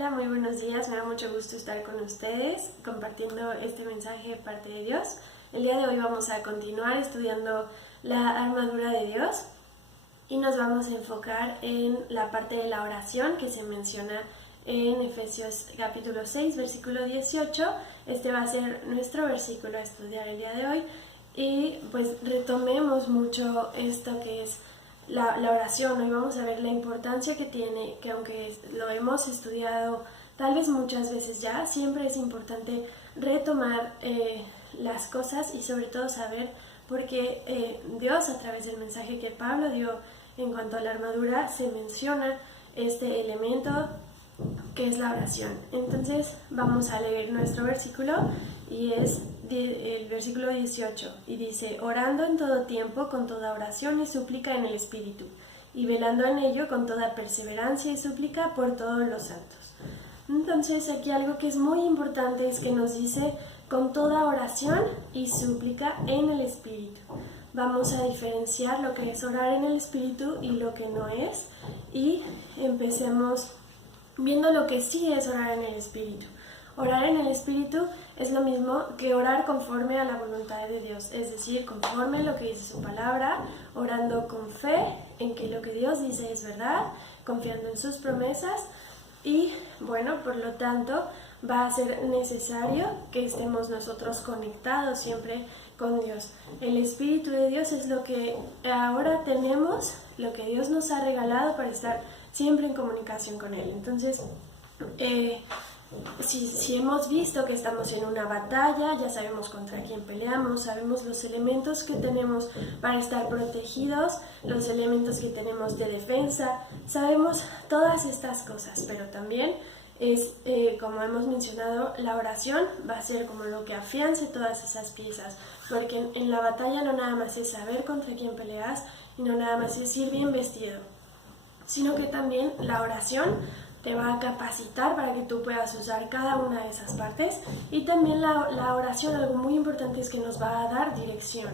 Hola, muy buenos días. Me da mucho gusto estar con ustedes compartiendo este mensaje de parte de Dios. El día de hoy vamos a continuar estudiando la armadura de Dios y nos vamos a enfocar en la parte de la oración que se menciona en Efesios capítulo 6, versículo 18. Este va a ser nuestro versículo a estudiar el día de hoy y pues retomemos mucho esto que es la oración. Hoy vamos a ver la importancia que tiene, que aunque lo hemos estudiado tal vez muchas veces ya, siempre es importante retomar las cosas y sobre todo saber por qué Dios, a través del mensaje que Pablo dio en cuanto a la armadura, se menciona este elemento que es la oración. Entonces vamos a leer nuestro versículo y es el versículo 18 y dice: orando en todo tiempo con toda oración y súplica en el Espíritu, y velando en ello con toda perseverancia y súplica por todos los santos. Entonces aquí algo que es muy importante es que nos dice con toda oración y súplica en el Espíritu. Vamos a diferenciar lo que es orar en el Espíritu y lo que no es, y empecemos viendo lo que sí es orar en el Espíritu. Orar en el Espíritu es lo mismo que orar conforme a la voluntad de Dios, es decir, conforme a lo que dice su palabra, orando con fe en que lo que Dios dice es verdad, confiando en sus promesas y, bueno, por lo tanto, va a ser necesario que estemos nosotros conectados siempre con Dios. El Espíritu de Dios es lo que ahora tenemos, lo que Dios nos ha regalado para estar siempre en comunicación con Él. Entonces, si hemos visto que estamos en una batalla, ya sabemos contra quién peleamos, sabemos los elementos que tenemos para estar protegidos, los elementos que tenemos de defensa, sabemos todas estas cosas, pero también es, como hemos mencionado, la oración va a ser como lo que afiance todas esas piezas, porque en la batalla no nada más es saber contra quién peleas y no nada más es ir bien vestido, sino que también la oración te va a capacitar para que tú puedas usar cada una de esas partes, y también la oración, algo muy importante es que nos va a dar dirección.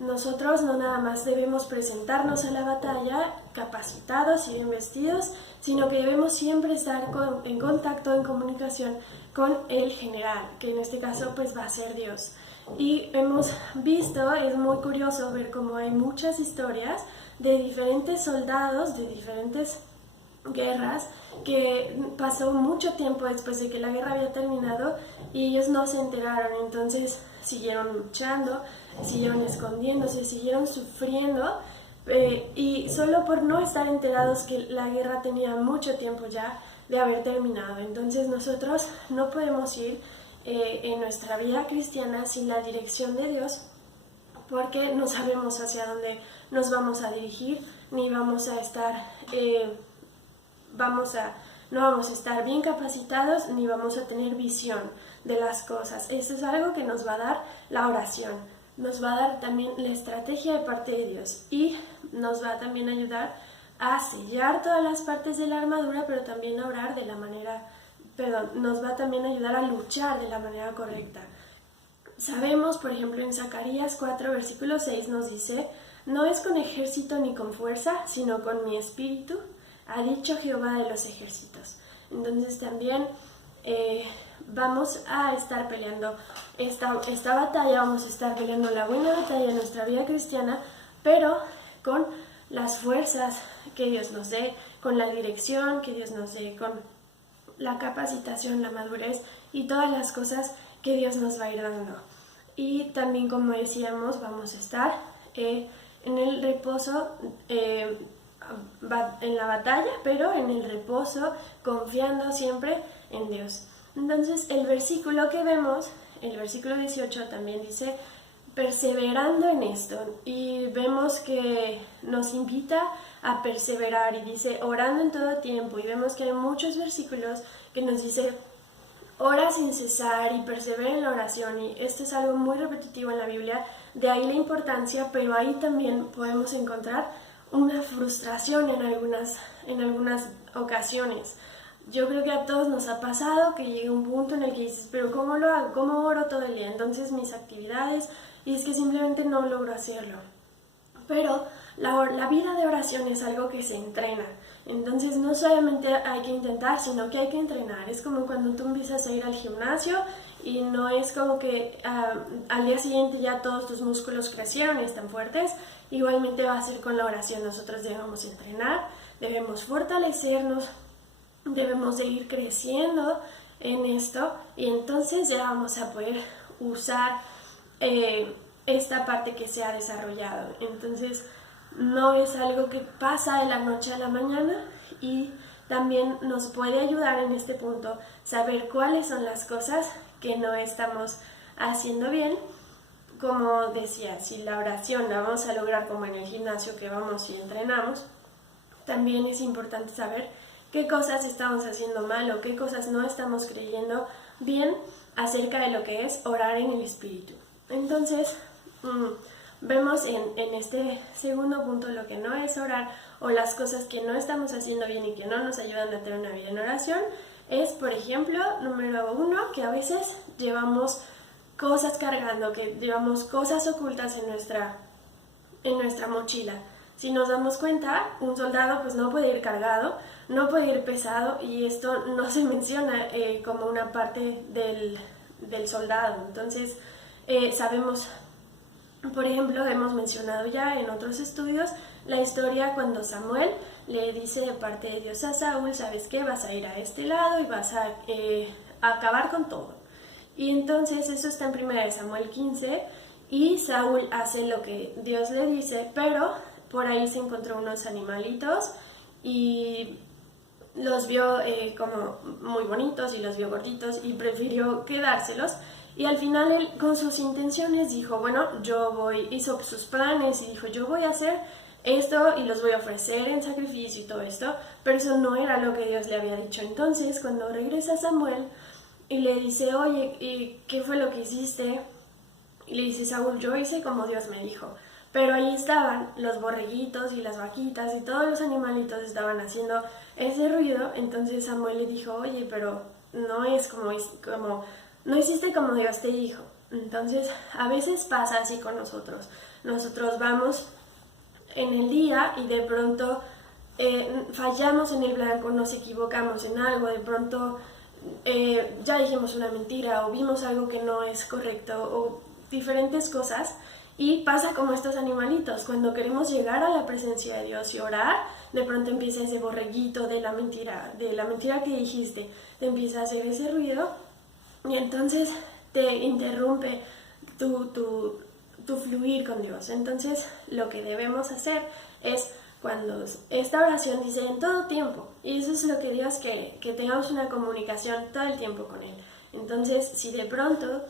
Nosotros no nada más debemos presentarnos a la batalla capacitados y bien vestidos, sino que debemos siempre estar en contacto, en comunicación con el general, que en este caso pues va a ser Dios. Y hemos visto, es muy curioso ver cómo hay muchas historias de diferentes soldados, de diferentes guerras, que pasó mucho tiempo después de que la guerra había terminado y ellos no se enteraron, entonces siguieron luchando, siguieron escondiéndose, siguieron sufriendo y solo por no estar enterados que la guerra tenía mucho tiempo ya de haber terminado. Entonces nosotros no podemos ir en nuestra vida cristiana sin la dirección de Dios, porque no sabemos hacia dónde nos vamos a dirigir, ni vamos a estar no vamos a estar bien capacitados, ni vamos a tener visión de las cosas. Eso es algo que nos va a dar la oración, nos va a dar también la estrategia de parte de Dios y nos va a también ayudar a sellar todas las partes de la armadura, pero también a orar nos va a también ayudar a luchar de la manera correcta. Sabemos, por ejemplo, en Zacarías 4, versículo 6 nos dice: no es con ejército ni con fuerza, sino con mi espíritu, ha dicho Jehová de los ejércitos. Entonces también vamos a estar peleando esta batalla, vamos a estar peleando la buena batalla de nuestra vida cristiana, pero con las fuerzas que Dios nos dé, con la dirección que Dios nos dé, con la capacitación, la madurez y todas las cosas que Dios nos va a ir dando. Y también, como decíamos, vamos a estar en el reposo, en la batalla, pero en el reposo, confiando siempre en Dios. Entonces el versículo que vemos, el versículo 18 también dice perseverando en esto, y vemos que nos invita a perseverar y dice orando en todo tiempo, y vemos que hay muchos versículos que nos dice ora sin cesar y persevera en la oración, y esto es algo muy repetitivo en la Biblia, de ahí la importancia, pero ahí también podemos encontrar una frustración en algunas ocasiones. Yo creo que a todos nos ha pasado que llega un punto en el que dices, pero ¿cómo lo hago? ¿Cómo oro todo el día? Entonces mis actividades, y es que simplemente no logro hacerlo. Pero la vida de oración es algo que se entrena. Entonces no solamente hay que intentar, sino que hay que entrenar. Es como cuando tú empiezas a ir al gimnasio y no es como que al día siguiente ya todos tus músculos crecieron y están fuertes. Igualmente va a ser con la oración. Nosotros debemos entrenar, debemos fortalecernos, debemos de ir creciendo en esto y entonces ya vamos a poder usar esta parte que se ha desarrollado. Entonces no es algo que pasa de la noche a la mañana y también nos puede ayudar en este punto saber cuáles son las cosas que no estamos haciendo bien. Como decía, si la oración la vamos a lograr como en el gimnasio que vamos y entrenamos, también es importante saber qué cosas estamos haciendo mal o qué cosas no estamos creyendo bien acerca de lo que es orar en el Espíritu. Entonces, vemos en este segundo punto lo que no es orar o las cosas que no estamos haciendo bien y que no nos ayudan a tener una vida en oración. Es, por ejemplo, número 1, que a veces llevamos cosas cargando, que llevamos cosas ocultas en nuestra mochila. Si nos damos cuenta, un soldado pues no puede ir cargado, no puede ir pesado y esto no se menciona como una parte del soldado. Entonces sabemos, por ejemplo, hemos mencionado ya en otros estudios la historia cuando Samuel le dice de parte de Dios a Saúl, ¿sabes qué? Vas a ir a este lado y vas a acabar con todo. Y entonces eso está en 1 Samuel 15 y Saúl hace lo que Dios le dice, pero por ahí se encontró unos animalitos y los vio como muy bonitos y los vio gorditos y prefirió quedárselos. Y al final él con sus intenciones dijo, bueno, hizo sus planes y dijo, yo voy a hacer esto y los voy a ofrecer en sacrificio y todo esto, pero eso no era lo que Dios le había dicho. Entonces cuando regresa Samuel y le dice, oye, ¿y qué fue lo que hiciste? Y le dice Saúl, yo hice como Dios me dijo. Pero ahí estaban los borreguitos y las vaquitas y todos los animalitos estaban haciendo ese ruido. Entonces Samuel le dijo, oye, pero no es no hiciste como Dios te dijo. Entonces a veces pasa así con nosotros. Nosotros vamos en el día y de pronto fallamos en el blanco, nos equivocamos en algo, de pronto ya dijimos una mentira o vimos algo que no es correcto o diferentes cosas. Y pasa como estos animalitos, cuando queremos llegar a la presencia de Dios y orar, de pronto empieza ese borreguito de la mentira que dijiste, te empieza a hacer ese ruido y entonces te interrumpe tu fluir con Dios. Entonces lo que debemos hacer es, cuando esta oración dice en todo tiempo, y eso es lo que Dios quiere, que tengamos una comunicación todo el tiempo con Él. Entonces si de pronto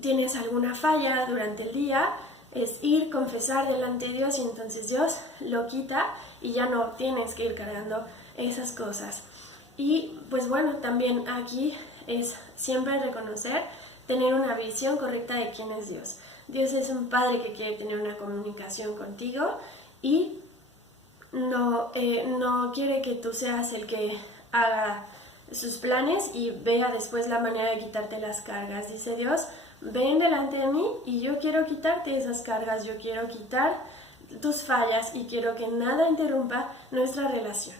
tienes alguna falla durante el día, es ir, confesar delante de Dios y entonces Dios lo quita y ya no tienes que ir cargando esas cosas. Y pues bueno, también aquí es siempre reconocer, tener una visión correcta de quién es Dios. Dios es un Padre que quiere tener una comunicación contigo y no quiere que tú seas el que haga sus planes y vea después la manera de quitarte las cargas. Dice Dios, ven delante de mí y yo quiero quitarte esas cargas, yo quiero quitar tus fallas y quiero que nada interrumpa nuestra relación.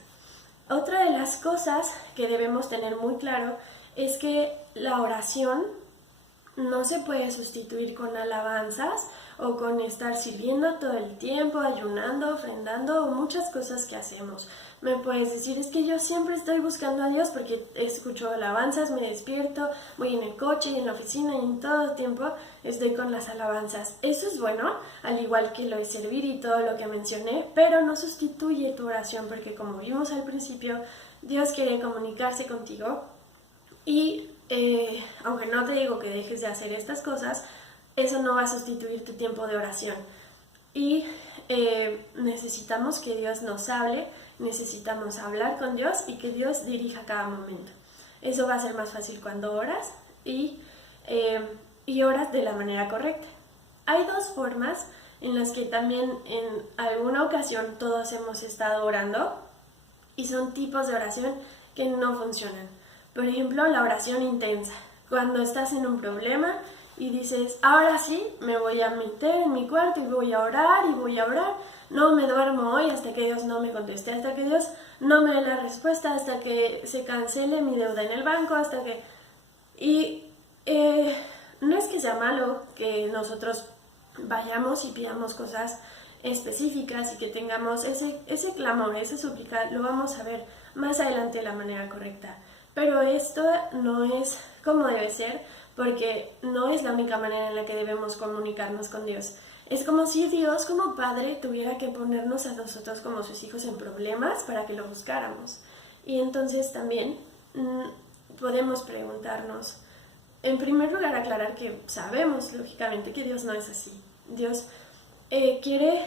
Otra de las cosas que debemos tener muy claro es que la oración no se puede sustituir con alabanzas o con estar sirviendo todo el tiempo, ayunando, ofrendando o muchas cosas que hacemos. Me puedes decir, es que yo siempre estoy buscando a Dios porque escucho alabanzas, me despierto, voy en el coche y en la oficina y en todo el tiempo estoy con las alabanzas. Eso es bueno, al igual que lo de servir y todo lo que mencioné, pero no sustituye tu oración porque como vimos al principio, Dios quiere comunicarse contigo y aunque no te digo que dejes de hacer estas cosas, eso no va a sustituir tu tiempo de oración. Y necesitamos que Dios nos hable, necesitamos hablar con Dios y que Dios dirija cada momento. Eso va a ser más fácil cuando oras y oras de la manera correcta. Hay dos formas en las que también en alguna ocasión todos hemos estado orando y son tipos de oración que no funcionan. Por ejemplo, la oración intensa. Cuando estás en un problema y dices, ahora sí, me voy a meter en mi cuarto y voy a orar y voy a orar. No me duermo hoy hasta que Dios no me conteste, hasta que Dios no me dé la respuesta, hasta que se cancele mi deuda en el banco, hasta que... Y no es que sea malo que nosotros vayamos y pidamos cosas específicas y que tengamos ese clamor, esa súplica, lo vamos a ver más adelante de la manera correcta. Pero esto no es como debe ser, porque no es la única manera en la que debemos comunicarnos con Dios. Es como si Dios como Padre tuviera que ponernos a nosotros como sus hijos en problemas para que lo buscáramos. Y entonces también podemos preguntarnos, en primer lugar aclarar que sabemos lógicamente que Dios no es así. Dios quiere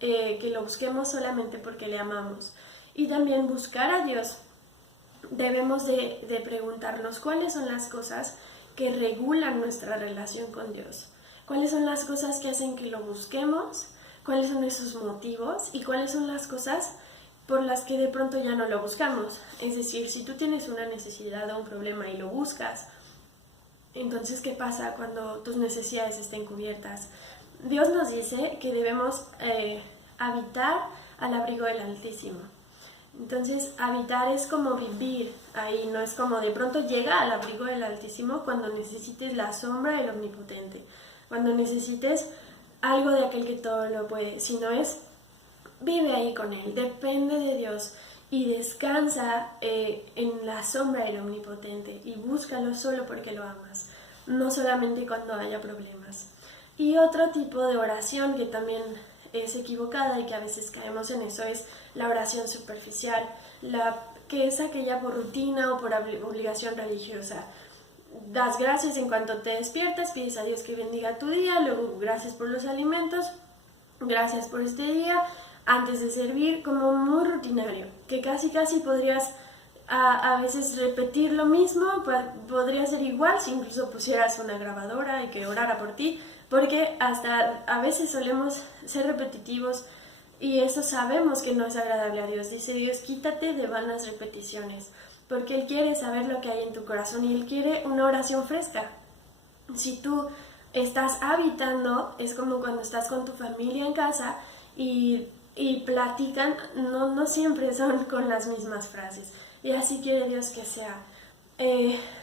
que lo busquemos solamente porque le amamos. Y también buscar a Dios, debemos de preguntarnos cuáles son las cosas que regulan nuestra relación con Dios. ¿Cuáles son las cosas que hacen que lo busquemos? ¿Cuáles son esos motivos? ¿Y cuáles son las cosas por las que de pronto ya no lo buscamos? Es decir, si tú tienes una necesidad o un problema y lo buscas, entonces, ¿qué pasa cuando tus necesidades estén cubiertas? Dios nos dice que debemos habitar al abrigo del Altísimo. Entonces, habitar es como vivir ahí, no es como de pronto llega al abrigo del Altísimo cuando necesites la sombra del Omnipotente, cuando necesites algo de aquel que todo lo puede, sino es vive ahí con Él, depende de Dios y descansa en la sombra del Omnipotente y búscalo solo porque lo amas, no solamente cuando haya problemas. Y otro tipo de oración que también es equivocada y que a veces caemos en eso es la oración superficial, que es aquella por rutina o por obligación religiosa. Das gracias en cuanto te despiertas, pides a Dios que bendiga tu día, luego gracias por los alimentos, gracias por este día, antes de servir, como muy rutinario, que casi podrías a veces repetir lo mismo, podría ser igual si incluso pusieras una grabadora y que orara por ti, porque hasta a veces solemos ser repetitivos y eso sabemos que no es agradable a Dios. Dice Dios, quítate de vanas repeticiones, porque Él quiere saber lo que hay en tu corazón y Él quiere una oración fresca. Si tú estás habitando, es como cuando estás con tu familia en casa y platican, no siempre son con las mismas frases. Y así quiere Dios que sea.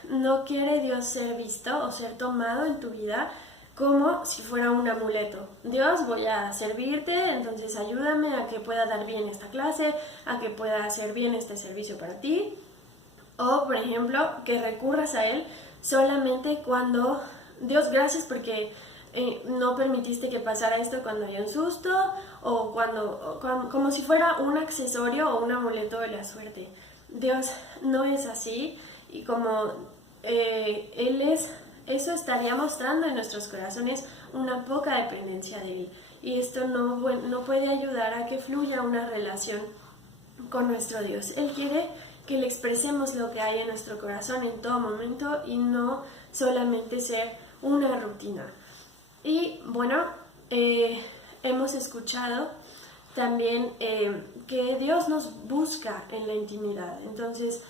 No quiere Dios ser visto o ser tomado en tu vida como si fuera un amuleto. Dios, voy a servirte, entonces ayúdame a que pueda dar bien esta clase, a que pueda hacer bien este servicio para ti. O, por ejemplo, que recurras a Él solamente cuando, Dios, gracias porque no permitiste que pasara esto cuando hay un susto, o como si fuera un accesorio o un amuleto de la suerte. Dios no es así, y como Él es, eso estaría mostrando en nuestros corazones una poca dependencia de Él, y esto no puede ayudar a que fluya una relación con nuestro Dios. Él quiere que le expresemos lo que hay en nuestro corazón en todo momento y no solamente ser una rutina. Y bueno, hemos escuchado también que Dios nos busca en la intimidad. Entonces,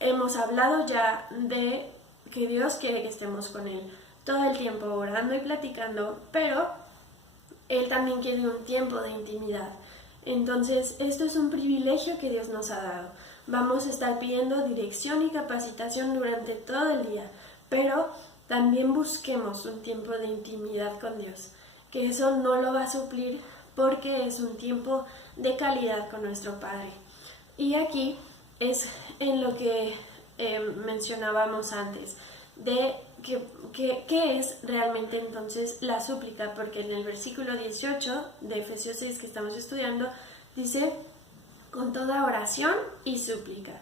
hemos hablado ya de que Dios quiere que estemos con Él todo el tiempo orando y platicando, pero Él también quiere un tiempo de intimidad. Entonces, esto es un privilegio que Dios nos ha dado. Vamos a estar pidiendo dirección y capacitación durante todo el día, pero también busquemos un tiempo de intimidad con Dios, que eso no lo va a suplir porque es un tiempo de calidad con nuestro Padre. Y aquí es en lo que mencionábamos antes, de qué es realmente entonces la súplica, porque en el versículo 18 de Efesios 6 que estamos estudiando, dice, con toda oración y súplica.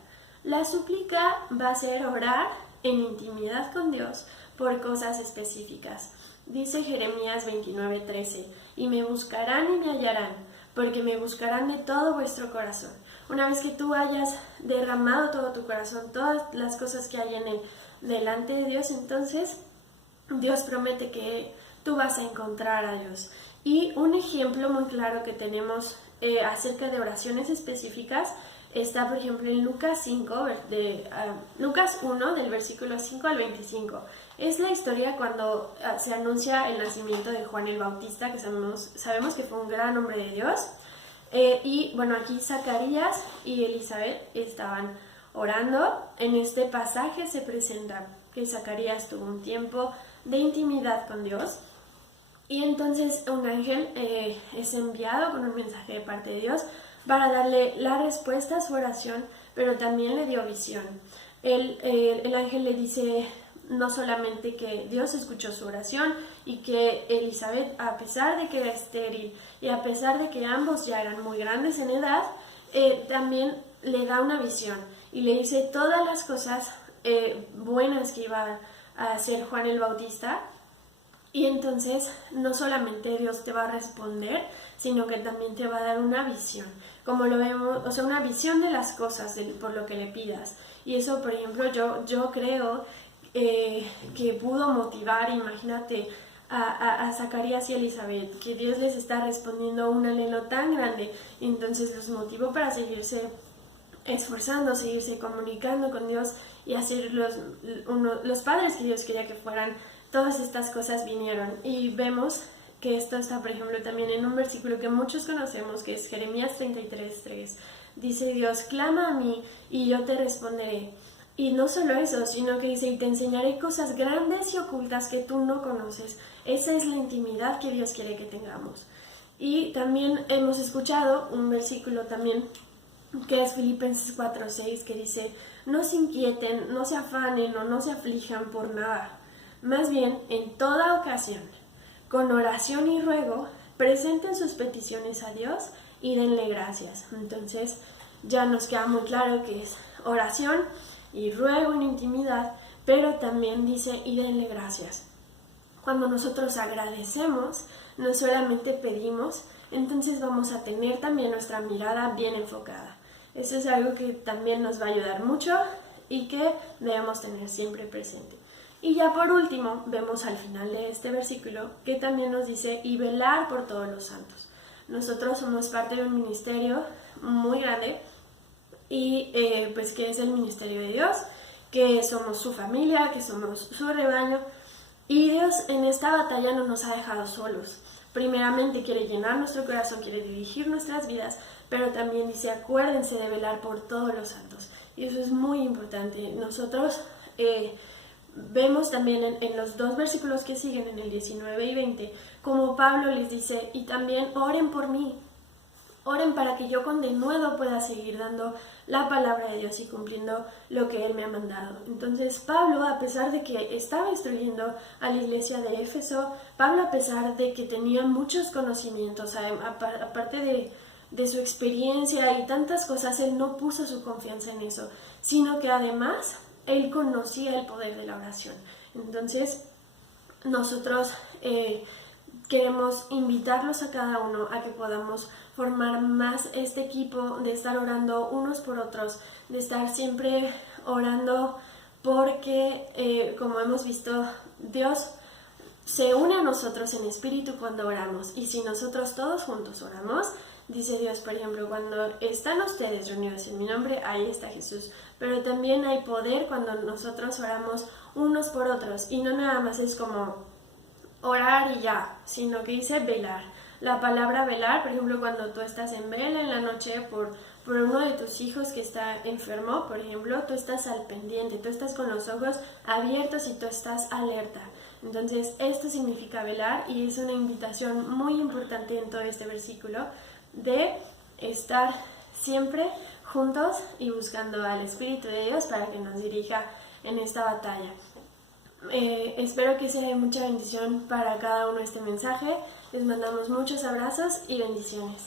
La súplica va a ser orar en intimidad con Dios por cosas específicas. Dice Jeremías 29:13, y me buscarán y me hallarán, porque me buscarán de todo vuestro corazón. Una vez que tú hayas derramado todo tu corazón, todas las cosas que hay en él, delante de Dios, entonces Dios promete que tú vas a encontrar a Dios. Y un ejemplo muy claro que tenemos acerca de oraciones específicas está, por ejemplo, en Lucas 5, Lucas 1, del versículo 5 al 25. Es la historia cuando se anuncia el nacimiento de Juan el Bautista, que sabemos que fue un gran hombre de Dios. Y bueno, aquí Zacarías y Elizabeth estaban orando. En este pasaje se presenta que Zacarías tuvo un tiempo de intimidad con Dios. Y entonces un ángel es enviado con un mensaje de parte de Dios para darle la respuesta a su oración, pero también le dio visión. El ángel le dice no solamente que Dios escuchó su oración y que Elizabeth, a pesar de que era estéril y a pesar de que ambos ya eran muy grandes en edad, también le da una visión y le dice todas las cosas buenas que iba a hacer Juan el Bautista. Y entonces no solamente Dios te va a responder, sino que también te va a dar una visión, como lo vemos, o sea, una visión de las cosas por lo que le pidas. Y eso, por ejemplo, yo creo que pudo motivar, imagínate, a Zacarías y Elizabeth, que Dios les está respondiendo un anhelo tan grande, y entonces los motivó para seguirse esforzando, seguirse comunicando con Dios y hacer los padres que Dios quería que fueran. Todas estas cosas vinieron y vemos que esto está, por ejemplo, también en un versículo que muchos conocemos, que es Jeremías 33:3. Dice Dios, clama a mí y yo te responderé. Y no solo eso, sino que dice, y te enseñaré cosas grandes y ocultas que tú no conoces. Esa es la intimidad que Dios quiere que tengamos. Y también hemos escuchado un versículo también, que es Filipenses 4:6, que dice, no se inquieten, no se afanen o no se aflijan por nada. Más bien, en toda ocasión, con oración y ruego, presenten sus peticiones a Dios y denle gracias. Entonces, ya nos queda muy claro que es oración y ruego en intimidad, pero también dice, y denle gracias. Cuando nosotros agradecemos, no solamente pedimos, entonces vamos a tener también nuestra mirada bien enfocada. Eso es algo que también nos va a ayudar mucho y que debemos tener siempre presente. Y ya por último, vemos al final de este versículo que también nos dice, y velar por todos los santos. Nosotros somos parte de un ministerio muy grande y pues que es el ministerio de Dios, que somos su familia, que somos su rebaño, y Dios en esta batalla no nos ha dejado solos. Primeramente quiere llenar nuestro corazón, quiere dirigir nuestras vidas, pero también dice, acuérdense de velar por todos los santos. Y eso es muy importante. Nosotros vemos también en los dos versículos que siguen, en el 19 y 20, como Pablo les dice, y también oren por mí, oren para que yo con denuedo pueda seguir dando la palabra de Dios y cumpliendo lo que Él me ha mandado. Entonces Pablo, a pesar de que estaba instruyendo a la iglesia de Éfeso, Pablo, a pesar de que tenía muchos conocimientos, aparte de su experiencia y tantas cosas, él no puso su confianza en eso, sino que además él conocía el poder de la oración. Entonces, nosotros queremos invitarlos a cada uno a que podamos formar más este equipo de estar orando unos por otros, de estar siempre orando porque, como hemos visto, Dios se une a nosotros en espíritu cuando oramos. Y si nosotros todos juntos oramos, dice Dios, por ejemplo, cuando están ustedes reunidos en mi nombre, ahí está Jesús. Pero también hay poder cuando nosotros oramos unos por otros. Y no nada más es como orar y ya, sino que dice velar. La palabra velar, por ejemplo, cuando tú estás en vela en la noche por uno de tus hijos que está enfermo, por ejemplo, tú estás al pendiente, tú estás con los ojos abiertos y tú estás alerta. Entonces, esto significa velar y es una invitación muy importante en todo este versículo de estar siempre juntos y buscando al Espíritu de Dios para que nos dirija en esta batalla. Espero que sea de mucha bendición para cada uno este mensaje. Les mandamos muchos abrazos y bendiciones.